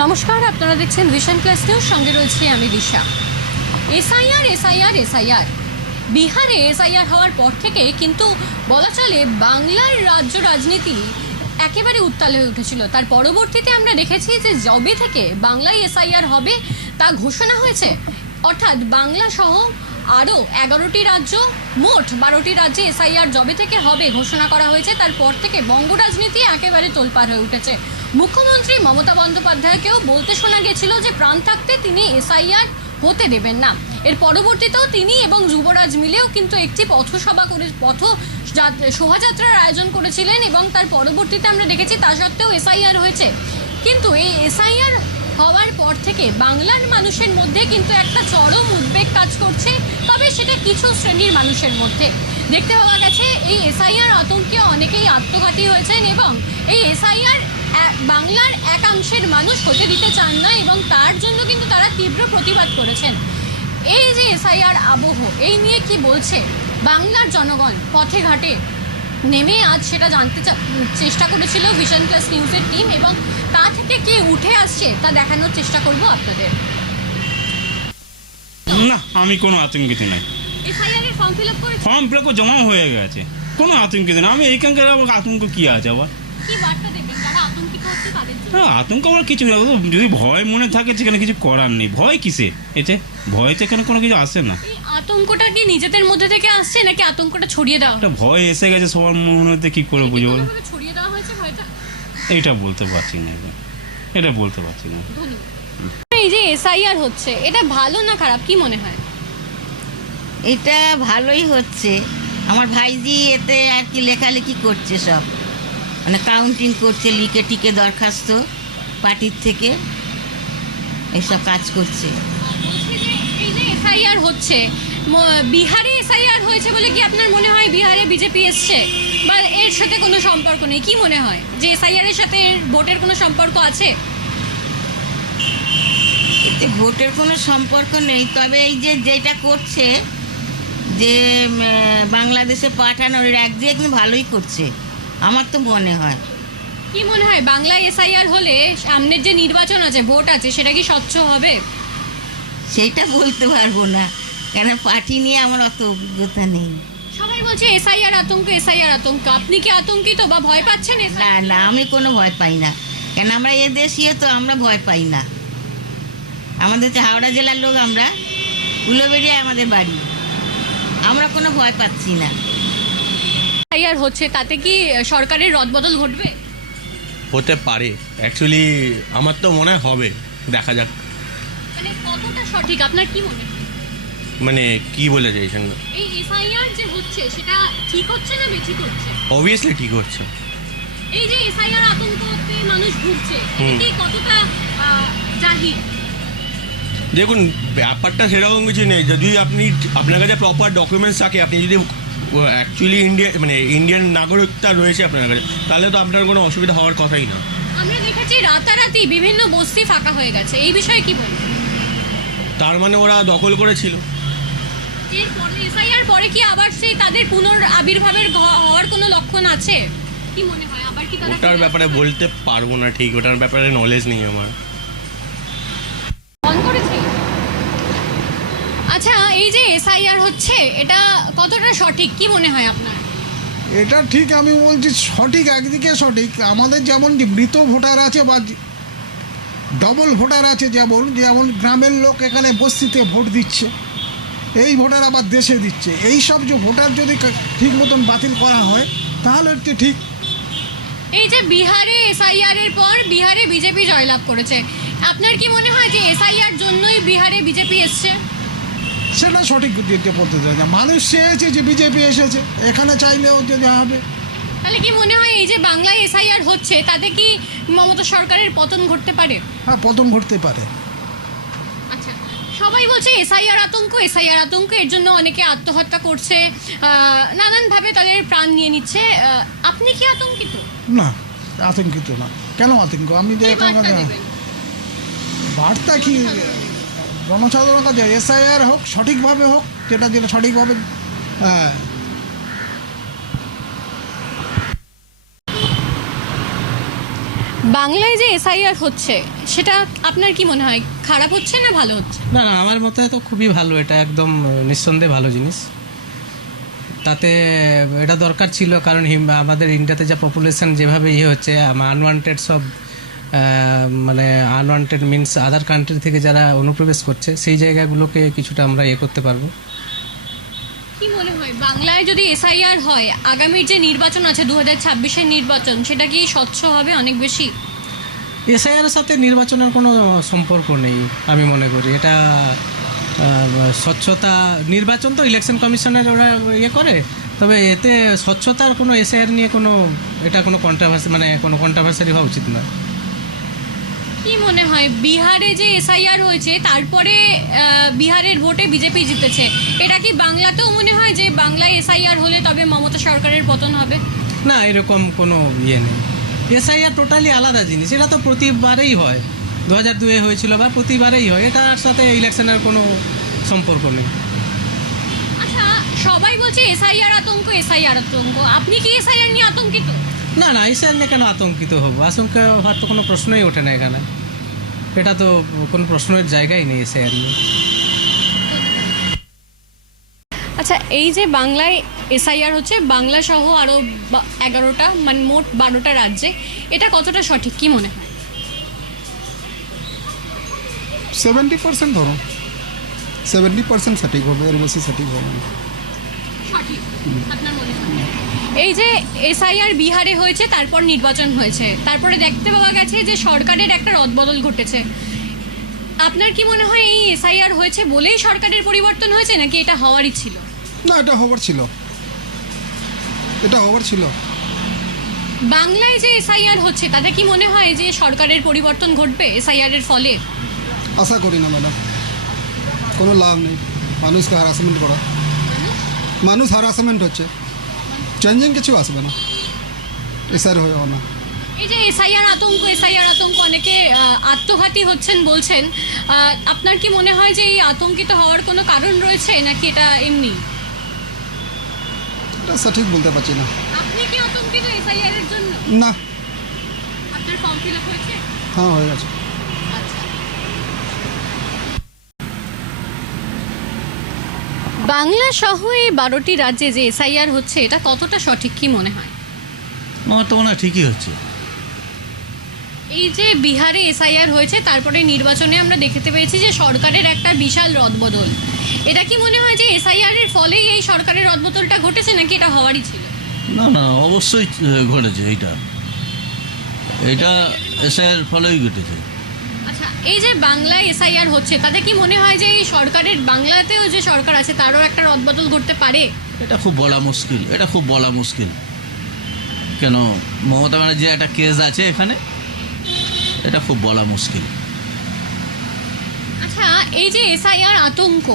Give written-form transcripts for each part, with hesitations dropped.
নমস্কার, আপনারা দেখছেন ভিশন প্লাস নিউজ, সঙ্গে রয়েছি আমি দিশা। এসআইআর বিহারে এসআইআর হওয়ার পর থেকে কিন্তু বলা চলে বাংলার রাজ্য রাজনীতি একেবারে উত্তাল হয়ে উঠেছিল। তার পরবর্তীতে আমরা দেখেছি যে যবে থেকে বাংলায় এসআইআর হবে তা ঘোষণা হয়েছে, অর্থাৎ বাংলা সহ আরও 11টি রাজ্য, মোট 12টি রাজ্যে এসআইআর যবে থেকে হবে ঘোষণা করা হয়েছে, তারপর থেকে বঙ্গ রাজনীতি একেবারে তোলপাড় হয়ে উঠেছে। মুখ্যমন্ত্রী মমতা বন্দ্যোপাধ্যায়কেও বলতে শোনা গেছিল যে প্রাণ থাকতে তিনি এসআইআর হতে দেবেন না। এর পরবর্তীতেও তিনি এবং যুবরাজ মিলেও কিন্তু একটি শোভাযাত্রার আয়োজন করেছিলেন এবং তার পরবর্তীতে আমরা দেখেছি তা সত্ত্বেও এসআইআর হয়েছে। কিন্তু এই এসআইআর হওয়ার পর থেকে বাংলার মানুষের মধ্যে কিন্তু একটা চরম উদ্বেগ কাজ করছে, তবে সেটা কিছু শ্রেণীর মানুষের মধ্যে। দেখতে পাওয়া গেছে এই এসআইআর আতঙ্কে অনেকেই আত্মঘাতী হয়েছেন এবং এই এসআইআর বাংলার একাংশের মানুষ হতে দিতে চান না এবং তার জন্য কিন্তু তারা তীব্র প্রতিবাদ করেছেন। এই যে এসআইআর আবহ, এই নিয়ে কি বলছে বাংলার জনগণ পথে ঘাটে নেমে আজ সেটা জানতে চেষ্টা করেছিল ভিশন প্লাস নিউজের টিম, এবং তা থেকে কি উঠে আসছে তা দেখানোর চেষ্টা করব আপনাদের। না, আমি কোনো আতঙ্কিত নাই। এসআইআর এর ফর্ম ফিল আপ জমা হয়ে গেছে, কোনো আতঙ্কিত না। আমি এইখানকার আতঙ্ক কি আছে আবার? কি বার্তা দেবেন যারা আতঙ্কিত হচ্ছে তাদের জন্য? আতঙ্ক আবার কিছু না, যদি ভয় মনে থাকে সেখানে কিছু করার নেই। ভয় কিসে? ভয় তো এখানে কোনো কিছু আসে না। এই আতঙ্কটা কি নিজেদের মধ্যে থেকে আসছে নাকি আতঙ্কটা ছড়িয়ে দেওয়া? একটা ভয় এসে গেছে সবার মনে, কি করে বুঝবো? ছড়িয়ে দেওয়া হয়েছে ভয়টা, এটা বলতে পারছি না, এটা বলতে পারছি না। এই যে এসআইআর হচ্ছে, এটা ভালো না খারাপ, কি মনে হয়? এটা ভালোই হচ্ছে। আমার ভাইজি এতে আর কি লেখালেখি করছে, সব মানে কাউন্টিং করছে, লিখে টিকে দরখাস্ত পার্টির থেকে এইসব কাজ করছে। এই যে এসআইআর হচ্ছে, বিহারে এসআইআর হয়েছে বলে কি আপনার মনে হয় বিহারে বিজেপি এসছে, বা এর সাথে কোনো সম্পর্ক নেই? কি মনে হয় যে এসআইআর এর সাথে ভোটের কোনো সম্পর্ক আছে? এতে ভোটের কোনো সম্পর্ক নেই, তবে এই যে যেটা করছে যে বাংলাদেশে পাঠানোর এক দিয়ে কিন্তু ভালোই করছে আমার তো মনে হয়। কি মনে হয় বাংলায় এসআইআর হলে সামনের যে নির্বাচন আছে, ভোট আছে, সেটা কি স্বচ্ছ হবে? সেইটা বলতে পারবো না, কেন পার্টি নিয়ে আমার অত অভিজ্ঞতা নেই। সবাই বলছে এসআইআর আতঙ্ক, এসআইআর আতঙ্ক। আপনি কি আতঙ্কিত বা ভয় পাচ্ছেন? না না, আমি কোনো ভয় পাই না, কেন আমরা এ দেশীয় তো, আমরা ভয় পাই না। আমাদের তো হাওড়া জেলার লোক, আমরা উলোবেড়িয়া আমাদের বাড়ি, আমরা কোনো ভয় পাচ্ছি না। এসআইআর হচ্ছে, তাতে কি সরকারের রদবদল ঘটবে? হতে পারে, অ্যাকচুয়ালি আমার তো মনে হবে, দেখা যাক। মানে কতটা সঠিক আপনার কি মনে হয়? মানে কি বলে চাইছেন? এই এসআইআর যে হচ্ছে সেটা ঠিক হচ্ছে না বেঠিক হচ্ছে? অবভিয়াসলি ঠিক হচ্ছে। এই যে এসআইআর আতঙ্কতে মানুষ ভুগছে, এটা কি কতটা জাহির? দেখুন, ব্যাপারটা সেরকম কিছু নেই। যদি আপনার কাছে প্রপার ডকুমেন্টস থাকে, আপনি যদি অ্যাকচুয়ালি ইন্ডিয়ান নাগরিকতা রয়েছে আপনার কাছে, তাহলে তো আপনার কোনো অসুবিধা হওয়ার কথাই না। আমরা দেখেছি রাতারাতি বিভিন্ন বস্তি ফাঁকা হয়ে গেছে, এই বিষয়ে কি বলবেন? তার মানে ওরা দখল করেছিল। এরপরে এসআইআর পরে কি আবার সেই তাদের পুনরাবির্ভাবের হওয়ার কোনো লক্ষণ আছে? কি মনে হয় আবার কি তারা? ওটার ব্যাপারে বলতে পারবো না, ঠিক ওটার ব্যাপারে নলেজ নেই আমার। অন করেছে। আচ্ছা, এই যে এসআইআর হচ্ছে, এটা কতটা সঠিক কি মনে হয় আপনার? এটা ঠিক, আমি বলছি সঠিক, একদিকে সঠিক। আমাদের যেমন মৃত ভোটার আছে বা ডবল ভোটার আছে, যেমন যেমন গ্রামের লোক এখানে বস্তিতে ভোট দিচ্ছে, এই ভোটার আবার দেশে দিচ্ছে। এই সব যে ভোটার যদি ঠিক মতন বাতিল করা হয় তাহলে একটু ঠিক। এই যে বিহারে এসআইআর এর পর বিহারে বিজেপি জয়লাভ করেছে, আপনার কি মনে হয় যে এসআইআর জন্যই বিহারে বিজেপি এসছে? সেটা সঠিক দিতে বলতে চাই না, মানুষ চেয়েছে যে বিজেপি এসেছে, এখানে চাইলেও যদি হবে। তাহলে কি মনে হয় এই যে বাংলায় এসআইআর হচ্ছে তাতে কি মমতা সরকারের পতন ঘটতে পারে? হ্যাঁ, পতন ঘটতে পারে। আচ্ছা, সবাই বলছে এসআইআর আতঙ্ক, এসআইআর আতঙ্ক, এর জন্য অনেকে আত্মহত্যা করছে, নানানভাবে তাদের প্রাণ নিয়ে নিচ্ছে। আপনি কি আতঙ্কিত? না, আতঙ্কিত না। কেন আতঙ্ক? আমি যে বার্তা কি জনসাধারণের কাছে, এসআইআর হোক, সঠিকভাবে হোক, যেটা সঠিকভাবে বাংলায় যে এসআইআর হচ্ছে সেটা আপনার কি মনে হয় খারাপ হচ্ছে না ভালো হচ্ছে? না না, আমার মতে তো খুবই ভালো, এটা একদম নিঃসন্দেহে ভালো জিনিস। তাতে এটা দরকার ছিল, কারণ আমাদের ইন্ডিয়াতে যা পপুলেশন যেভাবে হচ্ছে, আনওয়ান্টেড সব মানে আনওয়ান্টেড মিনস আদার কান্ট্রি থেকে যারা অনুপ্রবেশ করছে, সেই জায়গাগুলোকে কিছুটা আমরা করতে পারবো। কি মনে হয় বাংলায় যদি এসআইআর হয় আগামীর যে নির্বাচন আছে 2026-এর নির্বাচন, সেটা কি স্বচ্ছ হবে অনেক বেশি? এসআইআর এর সাথে নির্বাচনের কোনো সম্পর্ক নেই আমি মনে করি। এটা স্বচ্ছতা, নির্বাচন তো ইলেকশন কমিশনের ওরা করে, তবে এতে স্বচ্ছতার কোনো এসআইআর নিয়ে এটা কোনো কন্ট্রাভার্সি, মানে কোনো কন্ট্রাভার্সারি হওয়া উচিত না। কি মনে হয় বিহারে যে এসআইআর হয়েছে তারপরে বিহারের ভোটে বিজেপি জিতেছে, এটা কি বাংলাতেও মনে হয় যে বাংলায় এসআইআর হলে তবে মমতা সরকারের পতন হবে? না, এরকম কোনো নেই। এসআইআর টোটালি আলাদা জিনিস, এটা তো প্রতিবারেই হয়, 2002-এ হয়েছিল বা প্রতিবারেই হয়, এটার সাথে ইলেকশনের কোনো সম্পর্ক নেই। আচ্ছা, সবাই বলছে এসআইআর আতঙ্ক, এসআইআর আতঙ্ক, আপনি কি এসআইআর নিয়ে আতঙ্কিত? না না, এসআইআর নিয়ে কেন আতঙ্কিত হবো? আশঙ্কা হওয়ার তো কোনো প্রশ্নই ওঠে না এখানে, এটা তো কোনো প্রশ্নের জায়গাই নেই এসআইআর নিয়ে। আচ্ছা, এই যে বাংলায় এসআইআর হচ্ছে বাংলা সহ আরও 11টা মানে মোট 12টা রাজ্যে, এটা কতটা সঠিক কি মনে হয়? 70% ধরো, 70% সঠিক হবে, এর বেশি সঠিক হবে না। সঠিক আপনার মনে হয়? এই যে এসআইআর বিহারে হয়েছে, তারপর নির্বাচন হয়েছে, তারপরে দেখতে পাওয়া গেছে যে সরকারের একটা রদবদল ঘটেছে। আপনার কি মনে হয় এই এসআইআর হয়েছে বলেই সরকারের পরিবর্তন হয়েছে, নাকি এটা হওয়ারই ছিল? না, এটা হবার ছিল, এটা হবার ছিল। বাংলায় যে এসআইআর হচ্ছে তাতে কি মনে হয় যে সরকারের পরিবর্তন ঘটবে এসআইআর এর ফলে? আশা করি না ম্যাডাম, কোনো লাভ নেই। মানুষকে হ্যারাসমেন্ট করা, মানুষ হ্যারাসমেন্ট হচ্ছে, চেঞ্জিং কিছু আসবে না, এসআর হয়েও না। এই যে এসআইআর আতঙ্ক, অনেকে আত্মঘাতী হচ্ছেন বলছেন, আপনার কি মনে হয় যে এই আতঙ্কিত হওয়ার কোনো কারণ রয়েছে, নাকি এটা এমনি? এটা সঠিক বলতে পারছি না। আপনি কি আতঙ্কিত এসআইআর এর জন্য? না। আপনার ফর্ম ফিল আপ হয়েছে? হ্যাঁ, হয়ে গেছে। আচ্ছা, বাংলা সহ এই 12টি রাজ্যে যে এসআইআর হচ্ছে এটা কতটা সঠিক কি মনে হয়? আমার তো মনে হয় ঠিকই হচ্ছে। এই যে বিহারে এসআইআর হয়েছে, তারপরে নির্বাচনে আমরা দেখতে পেয়েছি যে সরকারের একটা বিশাল রদবদল, এটা কি মনে হয় যে এসআইআর এর ফলেই এই সরকারের রদবদলটা ঘটেছে, নাকি এটা হওয়ারই ছিল? না না, অবশ্যই ঘটেছে, এটা এসআইয়ের ফলেই ঘটেছে। আচ্ছা, এই যে বাংলায় এসআইআর হচ্ছে তাতে কি মনে হয় যে এই সরকারের, বাংলাতেও যে সরকার আছে তারও একটা রদবদল ঘটতে পারে? এটা খুব বলা মুশকিল, কেন মমতা ব্যানার্জির একটা কেস আছে এখানে, এটা খুব বলা মুশকিল। আচ্ছা, এই যে এসআইআর আতঙ্ক,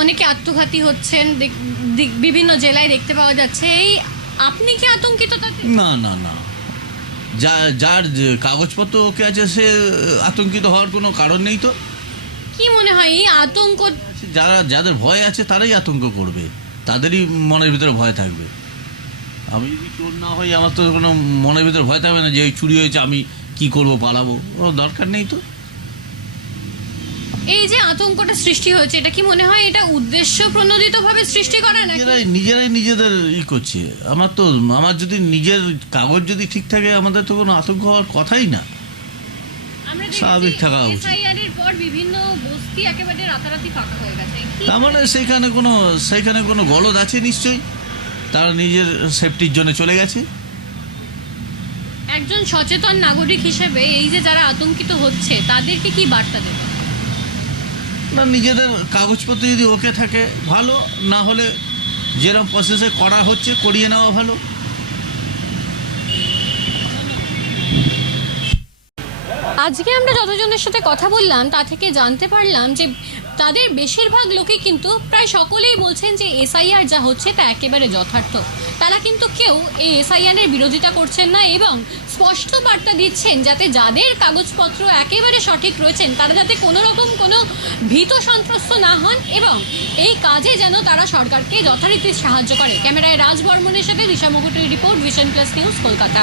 অনেকে আত্মঘাতী হচ্ছেন বিভিন্ন জেলায় দেখতে পাওয়া যাচ্ছে, এই আপনি কি আতঙ্কিত তাতে? না না না, যার কাগজপত্র ওকে আছে সে আতঙ্কিত হওয়ার কোনো কারণ নেই তো। কি মনে হয় এই আতঙ্ক, যাদের ভয় আছে তারাই আতঙ্ক করবে, তাদেরই মনের ভিতরে ভয় থাকবে। আমি যদি চোর না হই, আমার তো কোনো মনের ভিতরে ভয় থাকবে না যে এই চুরি হয়েছে আমি কি করব, পালাবো, ও দরকার নেই তো। এই যে আতঙ্কটা সৃষ্টি হয়েছে, এটা কি মনে হয় এটা উদ্দেশ্য প্রণোদিতভাবে সৃষ্টি করা, না নিজেরাই নিজেদের করছে? আমার যদি নিজের কাগজ যদি ঠিক থাকে, আমাদের তো কোনো আতঙ্ক হওয়ার কথাই না, স্বাভাবিক থাকা উচিত। এসআইআর এর পর বিভিন্ন বস্তি একেবারে রাতারাতি ফাঁকা হয়ে গেছে, তার মানে সেইখানে কোনো গলদ আছে নিশ্চয়ই, তারা নিজের সেফটির জন্য চলে গেছে। একজন সচেতন নাগরিক হিসেবে এই যে যারা আতঙ্কিত হচ্ছে তাদেরকে কি বার্তা দেবে? না, নিজেদের কাগজপত্র যদি ওকে থাকে ভালো, না হলে যেরকম প্রসেসে করা হচ্ছে করিয়ে নেওয়া ভালো। আজকে আমরা যতজনের সাথে কথা বললাম তা থেকে জানতে পারলাম যে তাদের বেশিরভাগ লোকে কিন্তু প্রায় সকলেই বলছেন যে এসআইআর যা হচ্ছে তা একেবারে যথার্থ। তারা কিন্তু কেউ এই এসআইআর এর বিরোধিতা করছেন না এবং স্পষ্ট বার্তা দিচ্ছেন যাতে যাদের কাগজপত্র একেবারে সঠিক রয়েছেন তারা যাতে কোনো রকম কোনো ভীত সন্ত্রস্ত না হন এবং এই কাজে যেন তারা সরকারকে যথারীতি সাহায্য করে। ক্যামেরায় রাজ বর্মনের সাথে দিশা মুকুটের report, Vision Plus News, Kolkata.